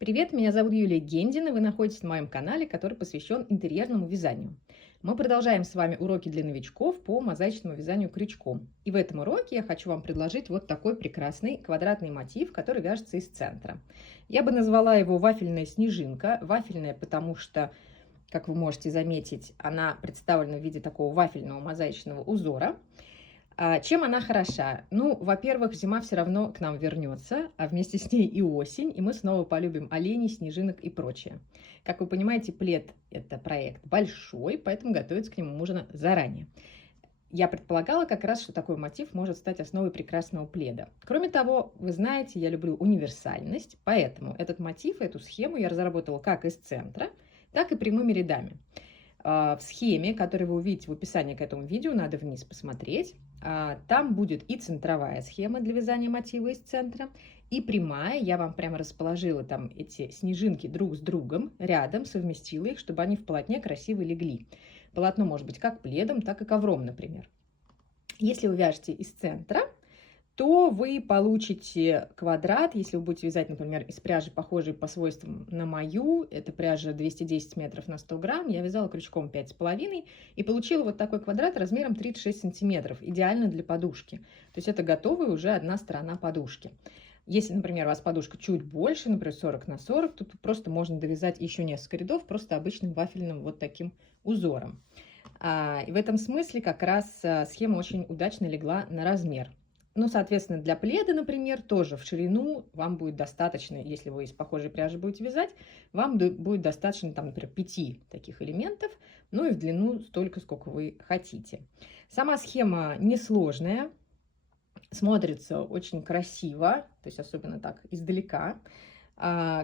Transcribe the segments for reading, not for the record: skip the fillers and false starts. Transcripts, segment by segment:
Привет, меня зовут Юлия Гендина, вы находитесь на моем канале, который посвящен интерьерному вязанию. Мы продолжаем с вами уроки для новичков по мозаичному вязанию крючком. И в этом уроке я хочу вам предложить вот такой прекрасный квадратный мотив, который вяжется из центра. Я бы назвала его вафельная снежинка. Вафельная, потому что, как вы можете заметить, она представлена в виде такого вафельного мозаичного узора. Чем она хороша? Ну, во-первых, зима все равно к нам вернется, а вместе с ней и осень, и мы снова полюбим оленей, снежинок и прочее. Как вы понимаете, плед– это проект большой, поэтому готовиться к нему можно заранее. Я предполагала как раз, что такой мотив может стать основой прекрасного пледа. Кроме того, вы знаете, я люблю универсальность, поэтому этот мотив, эту схему я разработала как из центра, так и прямыми рядами. В схеме, которую вы увидите в описании к этому видео, надо вниз посмотреть. Там будет и центровая схема для вязания мотива из центра, и прямая. Я вам прямо расположила там эти снежинки друг с другом, рядом, совместила их, чтобы они в полотне красиво легли. Полотно может быть как пледом, так и ковром, например. Если вы вяжете из центра, то вы получите квадрат, если вы будете вязать, например, из пряжи, похожей по свойствам на мою, это пряжа 210 метров на 100 грамм, я вязала крючком 5,5 и получила вот такой квадрат размером 36 сантиметров, идеально для подушки. То есть это готовая уже одна сторона подушки. Если, например, у вас подушка чуть больше, например, 40 на 40, то просто можно довязать еще несколько рядов просто обычным вафельным вот таким узором. И в этом смысле как раз схема очень удачно легла на размер. Ну, соответственно, для пледа, например, тоже в ширину вам будет достаточно, если вы из похожей пряжи будете вязать, вам будет достаточно, там, например, 5 таких элементов, ну и в длину столько, сколько вы хотите. Сама схема несложная, смотрится очень красиво, то есть особенно так издалека.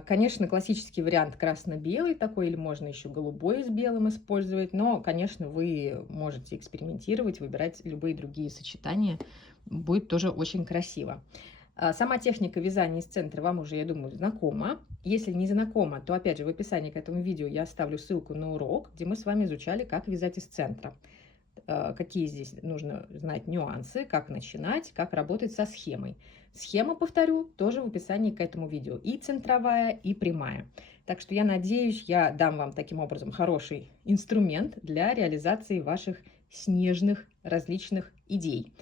Конечно, классический вариант красно-белый такой, или можно еще голубой с белым использовать, но, конечно, вы можете экспериментировать, выбирать любые другие сочетания, будет тоже очень красиво. Сама техника вязания из центра вам уже, я думаю, знакома. Если не знакома, то, опять же, в описании к этому видео я оставлю ссылку на урок, где мы с вами изучали, как вязать из центра. Какие здесь нужно знать нюансы, как начинать, как работать со схемой. Схема, повторю, тоже в описании к этому видео. И центровая, и прямая. Так что я надеюсь, я дам вам таким образом хороший инструмент для реализации ваших снежных различных идей.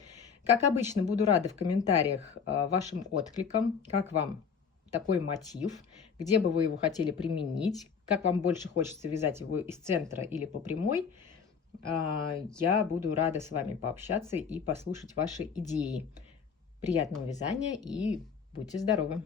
Как обычно, буду рада в комментариях вашим откликам, как вам такой мотив, где бы вы его хотели применить, как вам больше хочется вязать его из центра или по прямой. Я буду рада с вами пообщаться и послушать ваши идеи. Приятного вязания и будьте здоровы!